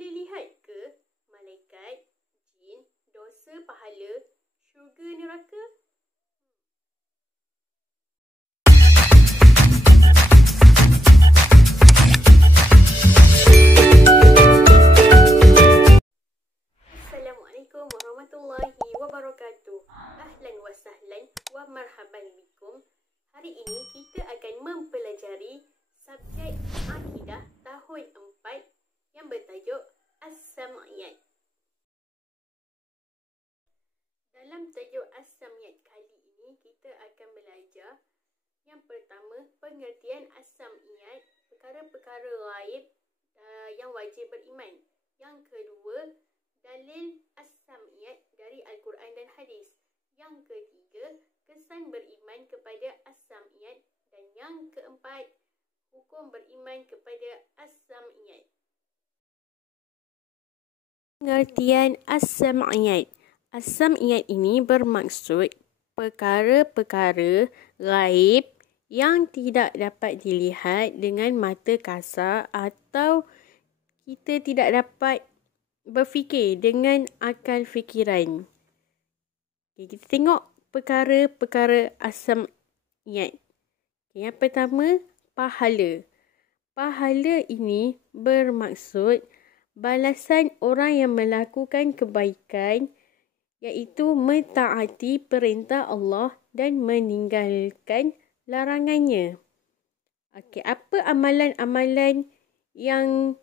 boleh lihat ke malaikat, jin, dosa, pahala, syurga, neraka? Assalamualaikum warahmatullahi wabarakatuh. Ahlan wa sahlan wa marhaban bikum. Hari ini kita akan mempelajari subjek akidah tahun 4 yang bertajuk As-Sam'iyat. Dalam tajuk As-Sam'iyat kali ini kita akan belajar yang pertama, pengertian As-Sam'iyat, perkara-perkara ghaib yang wajib beriman. Yang kedua, dalil As-Sam'iyat dari Al-Quran dan Hadis. Yang ketiga, kesan beriman kepada As-Sam'iyat. Dan yang keempat, hukum beriman kepada As-Sam'iyat. Pengertian As-Sam'iyat. As-Sam'iyat ini bermaksud perkara-perkara ghaib yang tidak dapat dilihat dengan mata kasar atau kita tidak dapat berfikir dengan akal fikiran. Okay, kita tengok perkara-perkara As-Sam'iyat. Okay, yang pertama, pahala. Pahala ini bermaksud balasan orang yang melakukan kebaikan, iaitu mentaati perintah Allah dan meninggalkan larangannya. Okay, apa amalan-amalan yang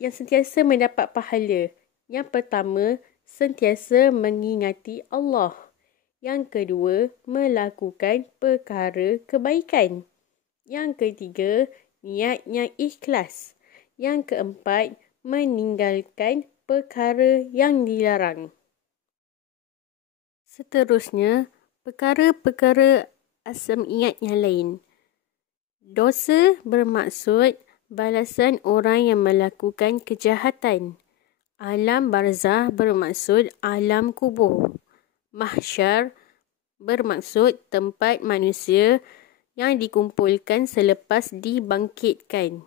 sentiasa mendapat pahala? Yang pertama, sentiasa mengingati Allah. Yang kedua, melakukan perkara kebaikan. Yang ketiga, niat yang ikhlas. Yang keempat, meninggalkan perkara yang dilarang. Seterusnya, perkara-perkara As-Sam'iyat yang lain. Dosa bermaksud balasan orang yang melakukan kejahatan. Alam barzah bermaksud alam kubur. Mahsyar bermaksud tempat manusia yang dikumpulkan selepas dibangkitkan.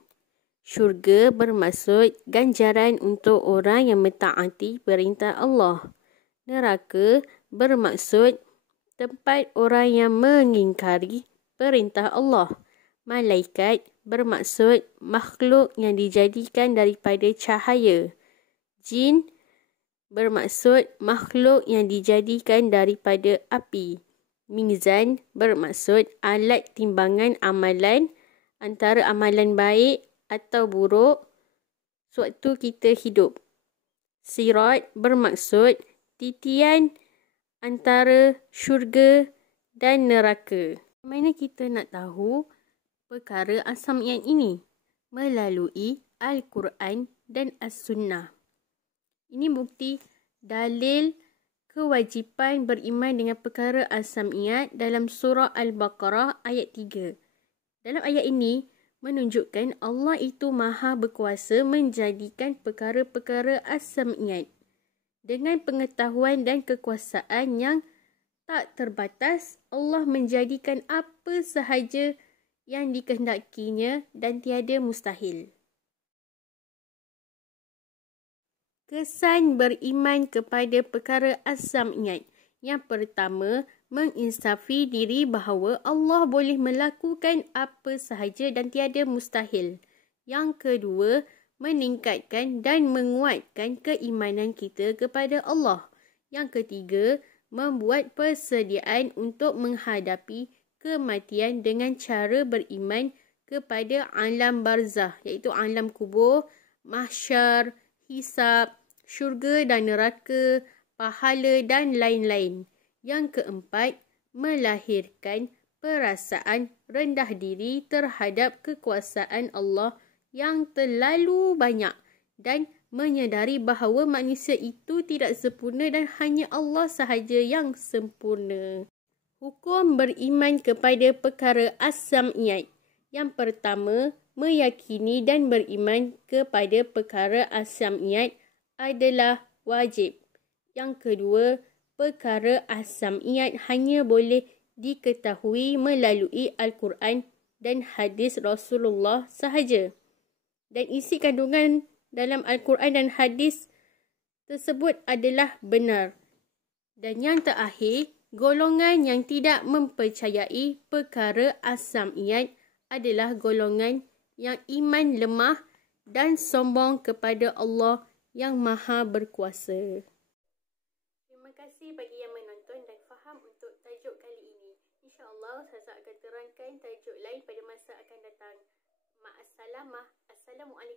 Syurga bermaksud ganjaran untuk orang yang mentaati perintah Allah. Neraka bermaksud tempat orang yang mengingkari perintah Allah. Malaikat bermaksud makhluk yang dijadikan daripada cahaya. Jin bermaksud makhluk yang dijadikan daripada api. Mizan bermaksud alat timbangan amalan antara amalan baik atau buruk sewaktu kita hidup. Sirat bermaksud titian antara syurga dan neraka. Mana kita nak tahu perkara As-Sam'iyat ini? Melalui Al-Quran dan As-Sunnah. Ini bukti dalil kewajipan beriman dengan perkara As-Sam'iyat dalam surah Al-Baqarah ayat 3. Dalam ayat ini menunjukkan Allah itu maha berkuasa menjadikan perkara-perkara As-Sam'iyat dengan pengetahuan dan kekuasaan yang tak terbatas. Allah menjadikan apa sahaja yang dikehendakinya dan tiada mustahil. Kesan beriman kepada perkara As-Sam'iyat. Yang pertama, menginsafi diri bahawa Allah boleh melakukan apa sahaja dan tiada mustahil. Yang kedua, meningkatkan dan menguatkan keimanan kita kepada Allah. Yang ketiga, membuat persediaan untuk menghadapi kematian dengan cara beriman kepada alam barzah, iaitu alam kubur, mahsyar, hisab, syurga dan neraka, pahala dan lain-lain. Yang keempat, melahirkan perasaan rendah diri terhadap kekuasaan Allah yang terlalu banyak dan menyedari bahawa manusia itu tidak sempurna dan hanya Allah sahaja yang sempurna. Hukum beriman kepada perkara As-Sam'iyat. Yang pertama, meyakini dan beriman kepada perkara As-Sam'iyat adalah wajib. Yang kedua, perkara As-Sam'iyat hanya boleh diketahui melalui Al-Quran dan hadis Rasulullah sahaja. Dan isi kandungan dalam Al-Quran dan hadis tersebut adalah benar. Dan yang terakhir, golongan yang tidak mempercayai perkara as-sam'iyat adalah golongan yang iman lemah dan sombong kepada Allah yang Maha Berkuasa. Terima kasih bagi yang menonton dan faham untuk tajuk kali ini. InsyaAllah Ustazah akan terangkan tajuk lain pada masa akan datang. Ma'assalamah. Assalamualaikum.